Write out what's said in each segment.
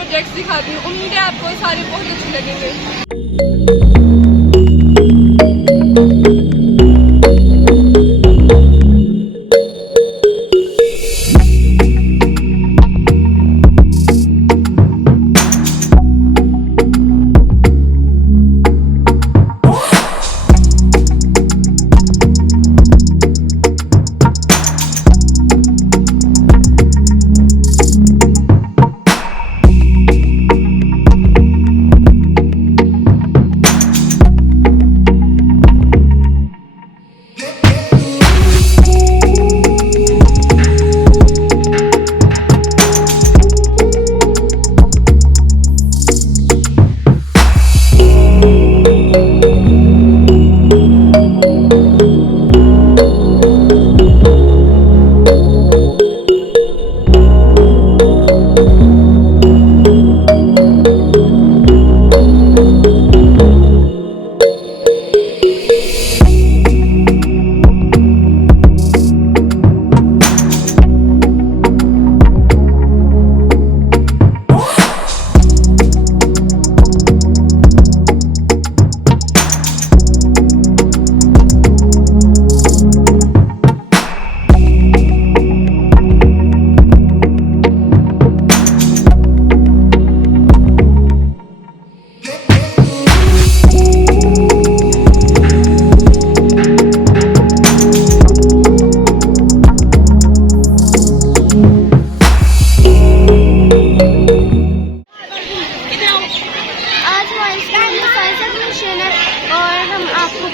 Projects दिखाती हूँ। उम्मीद है आपको सारे बहुत अच्छे लगेंगे।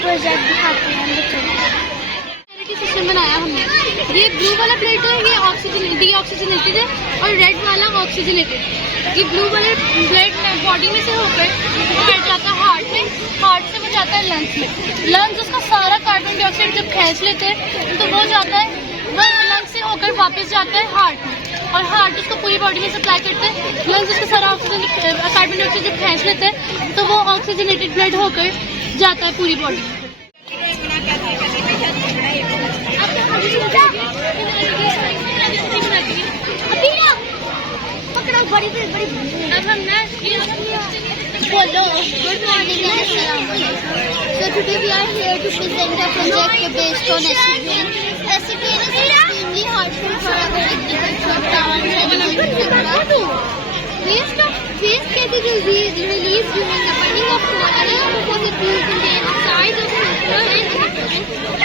प्रोजेक्ट दिखाते हैं बच्चों को। सिस्टम बनाया हमने। ये ब्लू वाला प्लेट है, ये ऑक्सीजन डीऑक्सीजनेटेड है और रेड वाला ऑक्सीजनेटेड। ये ब्लू वाले प्लेट बॉडी में से होकर फिर जाता है हार्ट में, हार्ट से वो जाता है लंग्स में। लंग्स उसका सारा कार्बन डाइऑक्साइड जब खींच लेते हैं तो वो जाता है, वो लंग्स से होकर वापस जाता है हार्ट में और हार्ट उसको पूरी बॉडी में सप्लाई करते हैं। लंग्स उसका सारा ऑक्सीजन कार्बन डाइऑक्साइड जब खींच लेते हैं तो वो ऑक्सीजनेटेड ब्लड होकर जाता है पूरी बॉडी में। बड़ी बड़ी अब हम ना बोलो good morning so today we are here to present a project based on acetylene. Acetylene is extremely harmful for our agriculture, plants and waste chemicals released during the burning of coal because it will contain oxides of sulfur and nitrogen.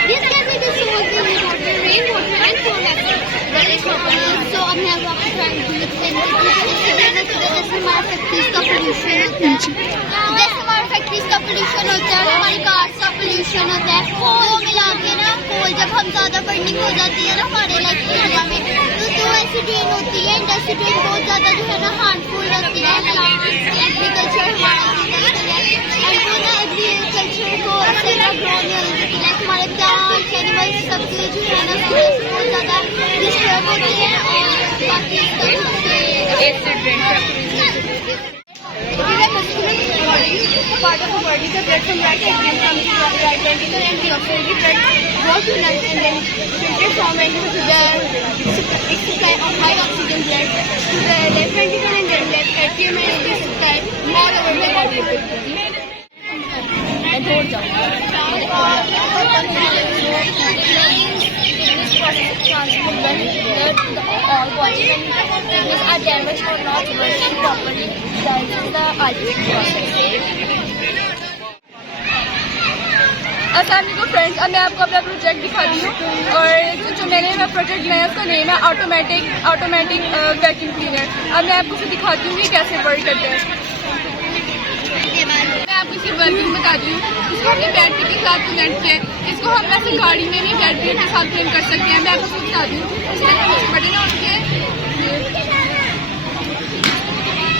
These chemicals sold in water, rainwater and coal acid. So अब मैं आपको हमारा factories का pollution होता है, जैसे हमारा factories का पोल्यूशन होता है, हमारी कार्स का पोल्यूशन होता है, वो मिला के ना कोल जब हम ज़्यादा बर्निंग हो जाती है ना हमारे एरिया में तो जो एसिडेन होती है, एसिडेन बहुत ज़्यादा जो है ना हार्मफुल होती है एग्रीकल्चर हमारा वो ना एग्रीकल्चर को अच्छे ना ग्रो नहीं होने देती है। हमारे प्लांट्स एनिमल्स सब जो है ना बहुत ज़्यादा डिस्टर्ब होती है और part of the body, the blood from right ventricle comes to the right ventricle and the auxiliary blood goes to lungs and then filters from into the supply of high oxygen blood to the left ventricle and then left atrium and it is supplied all over the body. This process of transfer blood to the all body when things are damaged or not working properly. That is the ultimate process. अस्सलामुअलैकुम friends, अब मैं आपको अपना project दिखाती हूँ और जो मैंने प्रोजेक्ट बनाया उसका नेम है ऑटोमेटिक वैक्यूम क्लीनर। अब मैं आपको दिखाती हूँ कि कैसे वर्क करते हैं। मैं आपको इसकी वर्किंग बताती हूँ। इसको हमने बैटरी के साथ कनेक्ट किया है। इसको हम ऐसे गाड़ी में भी बैटरी के साथ कनेक्ट कर सकते हैं। मैं आपको बताती हूँ। इसमें बटन ऑन किए,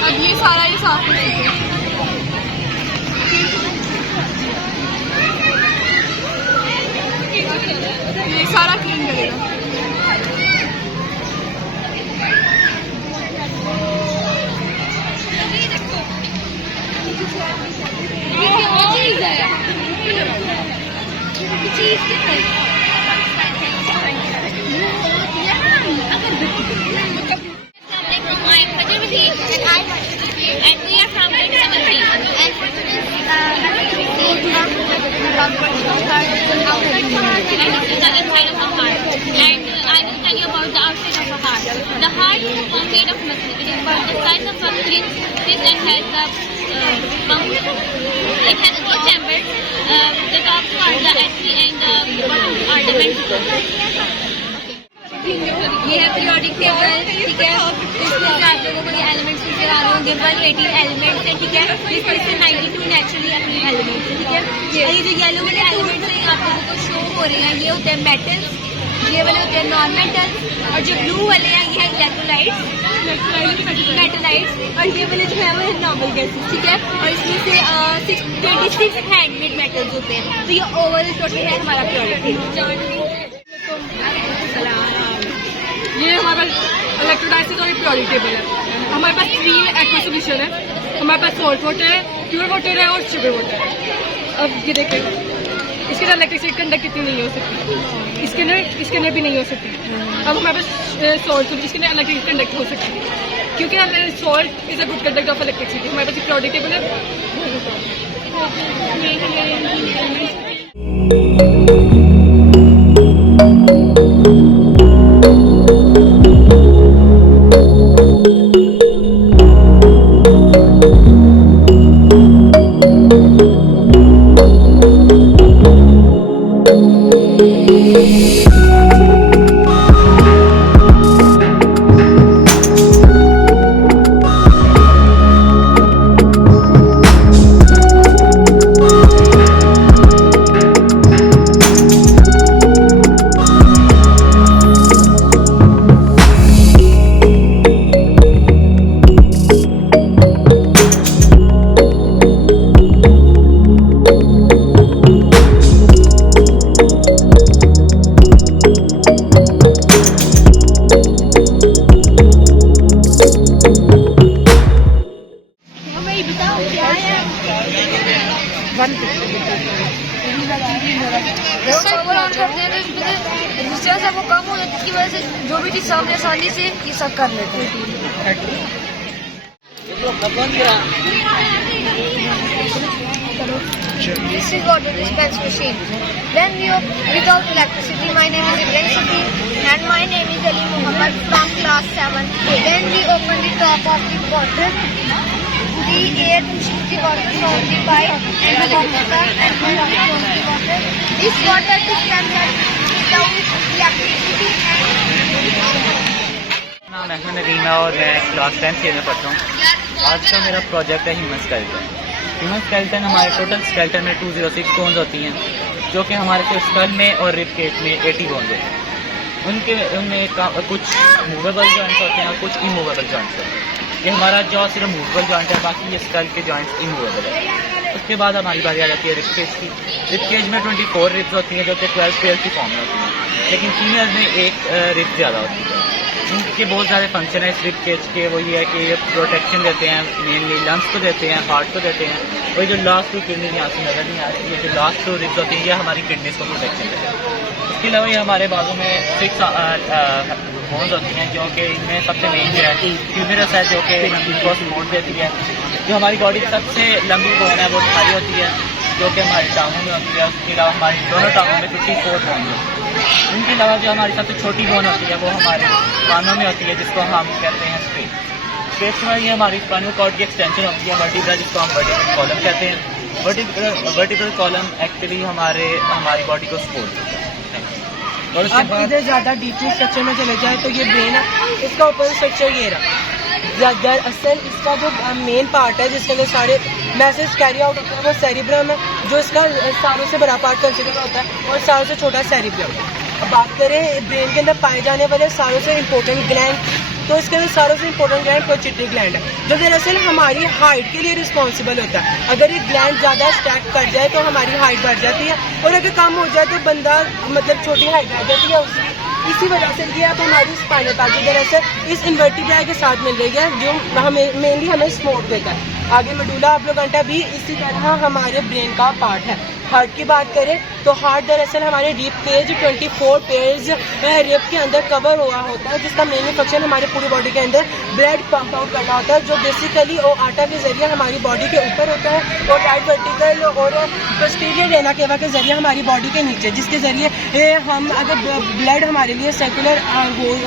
अब ये सारा ये साफ हो चुका है। ये सारा क्लीन करेगा। I'm element. ये है पीरियोडिक टेबल, ठीक है। इसमें से आप लोगों को ये एलिमेंट्स नजर आ रहे होंगे, 180 एलिमेंट्स हैं, ठीक है। इसमें से 92 नेचुरली अपनी एलिमेंट्स हैं, ठीक है। और ये जो येलो वाले एलिमेंट्स हैं आप लोगों को शो हो रहे हैं, ये होते हैं मेटल्स, ये वाले होते हैं नॉन मेटल्स, और जो ब्लू वाले हैं ये है इलेक्ट्रोलाइट्स, मेटलाइट्स, और ये वाले जो है वो है नॉर्मल गैसेस, ठीक है। और इसमें से 26 हैंडमेड मेटल्स होते हैं। तो ये ओवरऑल टोटल है हमारा प्रोडक्ट। ये हमारा इलेक्ट्रोलाइसिस और पीरियोडिक टेबल है। हमारे पास 3 एक्वा सोल्यूशन है। हमारे पास सॉल्ट वाटर है, प्योर वाटर है और शुगर वाटर है। अब ये देखें, इसके अंदर इलेक्ट्रिसिटी कंडक्टिविटी नहीं हो सकती, इसके अंदर भी नहीं हो सकती। अब हमारे पास सॉल्ट, इसके अंदर इलेक्ट्रिक कंडक्ट हो सकती है, क्योंकि salt is a good conduct of electricity. हमारे पास पीरियोडिक टेबल है। रेजिस्टेंस है वो कम हो जाती है, जिसकी वजह से जो भी चीज़ सामने आसानी से ये सब कर लेते हैं। This is water dispense machine. Then we are without electricity. My name is Ibrahim Safi and my name is Ali Muhammad from class 7. Then we open the top of the bottle. The air pushes the water from the pipe and the water and the water from the water. This water dispenser without electricity and नाम अहमद नदीम है और मैं class 10 में पढ़ता हूँ। आज का मेरा प्रोजेक्ट है ह्यूमन स्केलेटन। ह्यूमन स्केलेटन हमारे टोटल स्केलेटन में 206 बोन्स होती हैं, जो कि हमारे स्कल में और रिब केज में 80 बोन्स होते हैं। उनमें कुछ मूवेबल जॉइंट्स होते हैं और कुछ इमूवेबल जॉइंट्स होते हैं। ये हमारा जॉ सिर्फ मूवेबल जॉइंट है, बाकी ये स्कल के जॉइंट्स इमूवेबल है। उसके बाद हमारी बारी आ जाती है रिब केज की। रिब केज में 24 रिब्स होती हैं, जो कि 12 पेयर की फॉर्म में होती हैं, लेकिन फीमेल्स में एक रिब ज़्यादा होती है। इनके बहुत सारे फंक्शन है इस रिब केज के। वो ये है कि ये प्रोटेक्शन देते हैं, मेनली लंग्स को देते हैं, हार्ट को देते हैं। वही जो लास्ट टू किडनी यहाँ से नजर नहीं आ रही, ये जो लास्ट टू रिब्स होती हैं ये हमारी किडनीज को प्रोटेक्शन देते हैं। इसके अलावा ये हमारे बाजू में 6 बोन्स होती हैं, जो कि इनमें सबसे मेन जो है ह्यूमरस है, जो कि इनको सपोर्ट देती है। जो हमारी बॉडी की सबसे लंबी बोन है वो थाई होती है, जो कि हमारी टांगों में होती है। उसके अलावा हमारी दोनों टांगों में 54 बोन्स होती है। इनके अलावा जो हमारी सबसे छोटी बोन होती है वो हमारे कानों में होती है, जिसको हम कहते हैं स्पेस में। ये हमारी स्पाइनल कॉर्ड की एक्सटेंशन होती है, वर्टिब्रा, जिसको हम वर्टिब्रल कॉलम कहते हैं। वर्टिब्रल कॉलम एक्चुअली हमारी बॉडी को सपोर्ट करता है। और उसके बाद इधर ज़्यादा डीपली स्ट्रक्चर में चले जाए तो ये ब्रेन है, इसका ऊपर स्ट्रक्चर ये रहा। दरअसल इसका जो मेन पार्ट है जिसके अंदर सारे मैसेज कैरी आउट होते हैं वो सेरिब्रम है, जो इसका सारों से बड़ा पार्ट कंसिडर होता है, और सारों से छोटा सेरिब्रम। अब बात करें ब्रेन के अंदर पाए जाने वाले सारों से इम्पोर्टेंट ग्लैंड, तो इसके अंदर सारों से इम्पोर्टेंट ग्लैंड पिट्यूटरी ग्लैंड है, जो दरअसल हमारी हाइट के लिए रिस्पॉन्सिबल होता है। अगर ये ग्लैंड ज़्यादा स्टैक कर जाए तो हमारी हाइट बढ़ जाती है, और अगर कम हो जाए तो बंदा मतलब छोटी हाइट रह जाती है उसकी। इसी वजह से ये अब हमारी स्पाइनल कॉर्ड दरअसल इस इन्वर्टिब्रा के साथ मिल रही है, जो हमें मेनली हमें सपोर्ट देता है। आगे मेडुला ऑब्लिंगेटा भी इसी तरह हमारे ब्रेन का पार्ट है। हार्ट की बात करें तो हार्ट दरअसल हमारे रिब केज 24 पेयर्स रिब के अंदर कवर हुआ होता है, जिसका मेन फंक्शन हमारे पूरी बॉडी के अंदर ब्लड पंप आउट करना होता है, जो बेसिकली आटा के जरिए हमारी बॉडी के ऊपर होता है, और राइट वर्टिकल और पोस्टीरियर वेना केवा के जरिए हमारी बॉडी के नीचे, जिसके जरिए हम अगर ब्लड हमारे लिए सर्कुलर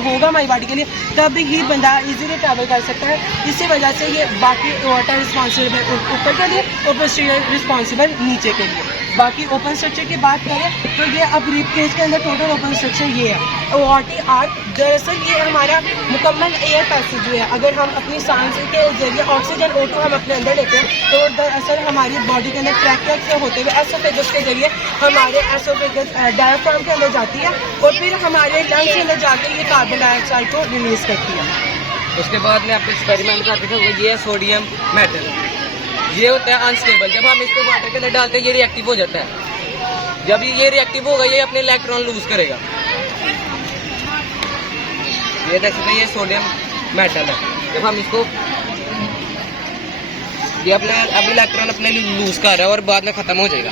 होगा हमारी बॉडी के लिए, तब ही बंदा इजीली ट्रैवल कर सकता है। इसी वजह से ये बाकी वाटर रिस्पॉन्सिबल ऊपर के लिए और पोस्टीरियर रिस्पॉन्सिबल नीचे के लिए। बाकी ओपन स्ट्रक्चर की बात करें तो ये अब रिब केज के अंदर टोटल ओपन स्ट्रक्चर ये है। वाटी आर्क दरअसल ये हमारा मुकम्मल एयर पैसेज है। अगर हम अपनी सांस के जरिए ऑक्सीजन O2 हम अपने अंदर लेते हैं तो दरअसल हमारी बॉडी के अंदर ट्रैकिया से होते हुए एसोफेगस के जरिए हमारे एसोफेगस डायफ्राम के अंदर जाती है और फिर हमारे लंग्स के अंदर जाकर ये कार्बन डाइऑक्साइड को रिलीज करती है। उसके बाद में आपको एक्सपेरिमेंट करते थे वो ये है सोडियम मेटल। ये होता है अनस्टेबल, जब हम इसको वाटर के अंदर डालते हैं ये रिएक्टिव हो जाता है। जब ये रिएक्टिव होगा ये अपने इलेक्ट्रॉन लूज करेगा। ये देख सकते हैं ये सोडियम मेटल है। जब हम इसको ये अपने अब इलेक्ट्रॉन अपने लूज कर रहा है और बाद में खत्म हो जाएगा।